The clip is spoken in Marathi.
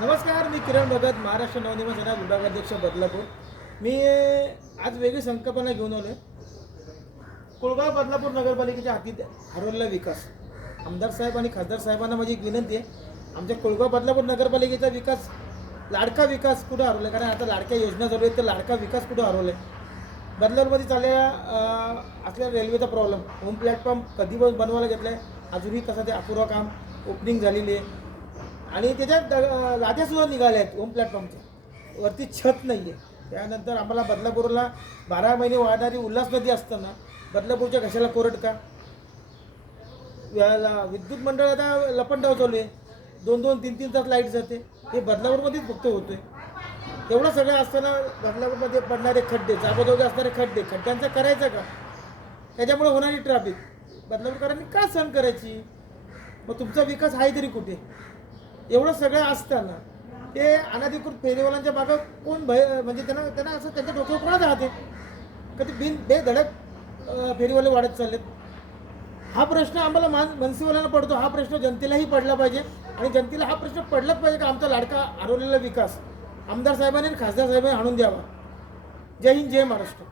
नमस्कार, मी किरण भगत, महाराष्ट्र नवनिर्माण सेना विभागाध्यक्ष बदलापूर. मी आज वेगळी संकल्पना घेऊन आलो आहे. कुळगाव बदलापूर नगरपालिकेच्या हाती हरवलेला विकास. आमदार साहेब आणि खासदार साहेबांना माझी एक विनंती आहे, आमच्या कुळगाव बदलापूर नगरपालिकेचा विकास, लाडका विकास कुठं हरवला आहे? कारण आता लाडक्या योजना चालू आहेत, तर लाडका विकास कुठं हरवला आहे? बदलापूरमध्ये चाललेला असलेला रेल्वेचा प्रॉब्लेम, होम प्लॅटफॉर्म कधी बनवायला घेतला आहे, अजूनही कसं ते अपुरा काम, ओपनिंग झालेली आहे. आणि त्याच्यात लाद्यासुद्धा निघाल्या आहेत होम प्लॅटफॉर्मच्या वरती, छत नाही आहे. त्यानंतर आम्हाला बदलापूरला 12 महिने वाढणारी उल्हास नदी असताना बदलापूरच्या घशाला कोरड का? विद्युत मंडळ आता लपंडाव चालू आहे, 2-2, 3-3 तास लाईट जाते. हे बदलापूरमध्येच फक्त होतोय. एवढं सगळं असताना बदलापूरमध्ये पडणारे खड्डे, जागोजागी असणारे खड्डे, खड्ड्यांचं करायचं का? त्याच्यामुळे होणारी ट्रॅफिक बदलापूरकरांनी का सहन करायची? मग तुमचा विकास आहे तरी कुठे? एवढं सगळं असताना ते अनाधिकृत फेरीवाल्यांच्या मागं कोण म्हणजे त्यांना असं त्यांच्या डोक्यावर कोणाच राहते का? ते बेधडक फेरीवाले वाढत चाललेत. हा प्रश्न आम्हाला मनसेवाल्यांना पडतो, हा प्रश्न जनतेलाही पडला पाहिजे. आणि जनतेला हा प्रश्न पडलाच पाहिजे का आमचा लाडका हरवलेला विकास आमदार साहेबांनी आणि खासदार साहेबांनी आणून द्यावा. जय हिंद, जय महाराष्ट्र.